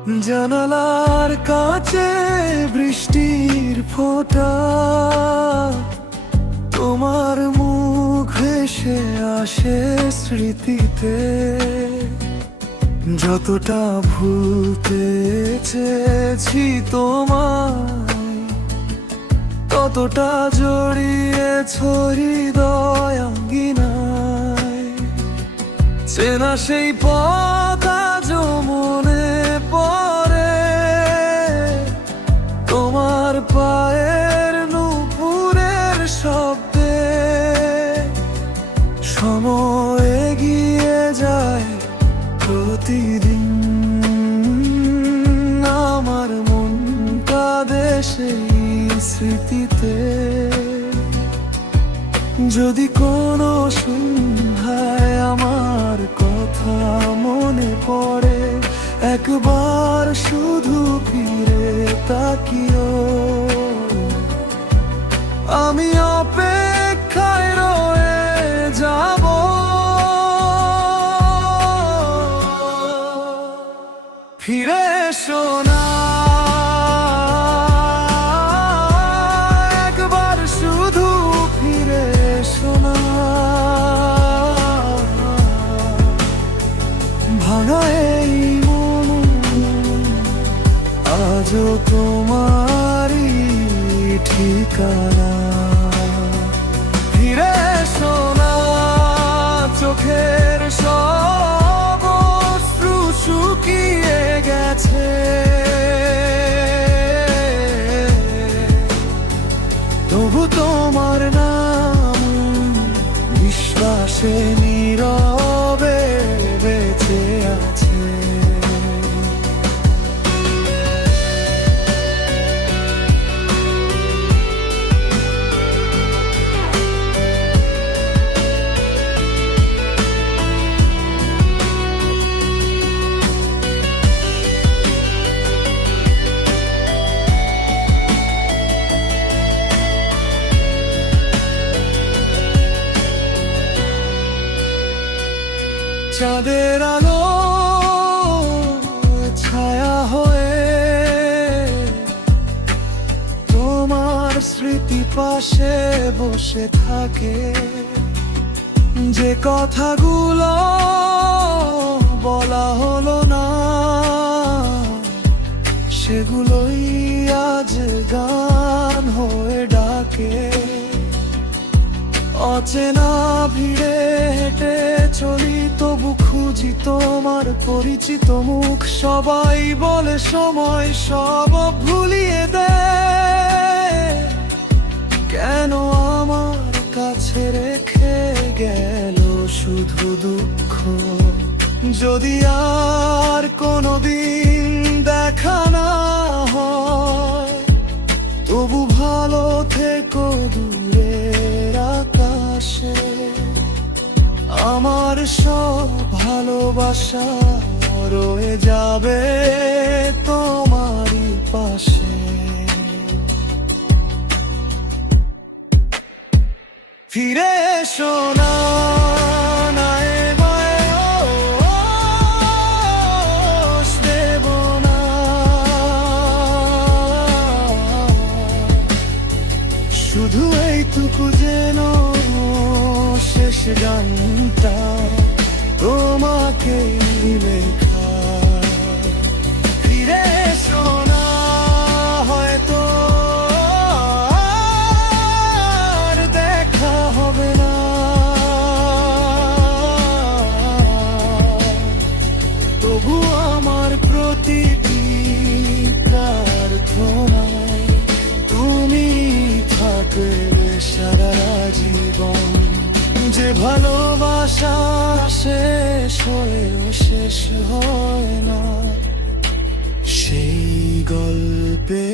জানালার কাছে বৃষ্টির ফোঁটা, তোমার মুখ ভেসে আসে স্মৃতিতে। যতটা ভুলতে চেয়েছি তোমায়, ততটা জড়িয়েছ হৃদয় আঙ্গিনায়। চেনা সেই পথ আজও মনে পড়ে, তোমার পায়ের নূপুরের শব্দে। সময় এগিয়ে যায় প্রতিদিন, আমার মনটা দেশেই স্মৃতিতে। যদি কোনো সন্ধ্যায় আমার কথা মনে পড়ে, একবার শুধু ফিরে তাকিও। আমি অপেক্ষায় রয়ে যাব, ফিরে এসো না। একবার শুধু ফিরে এসো না। ভাঙা এই মন আজও তোমারই ঠিকানা। ফিরে এসো না, চোখের সব অশ্রু শুকিয়ে গেছে। তবু তোমার নাম বিশ্বাসে নীরবে বেঁচে আছে। চাঁদের আলো ছায়া হয়ে তোমার স্মৃতি পাশে বসে থাকে। যে কথাগুলো বলা হলো না, সেগুলোই আজ গান হয়ে ডাকে। অচেনা ভিড়ে হেঁটে চলি, তবু খুঁজি তোমার পরিচিত মুখ। সবাই বলে সময় সব ভুলিয়ে দেয়, কেন আমার কাছে রেখে গেল শুধু দুঃখ। যদি আর কোনোদিন দেখা না হয়, তবু ভালো থেকো দূরের আকাশে। আমার সব ভালোবাসা রয়ে যাবে তোমারই পাশে। ফিরে এসো না, শুধু এইটুকু যেন শেষ গানটা তোমাকে লেখা। ফিরে এসো না, হয়তো আর দেখা হবে না। তবু আমার প্রতিটি প্রার্থনায় তুমি থাকবে সারা জীবন। যে ভালোবাসা শেষ হয়েও শেষ হয় না, সেই গল্পে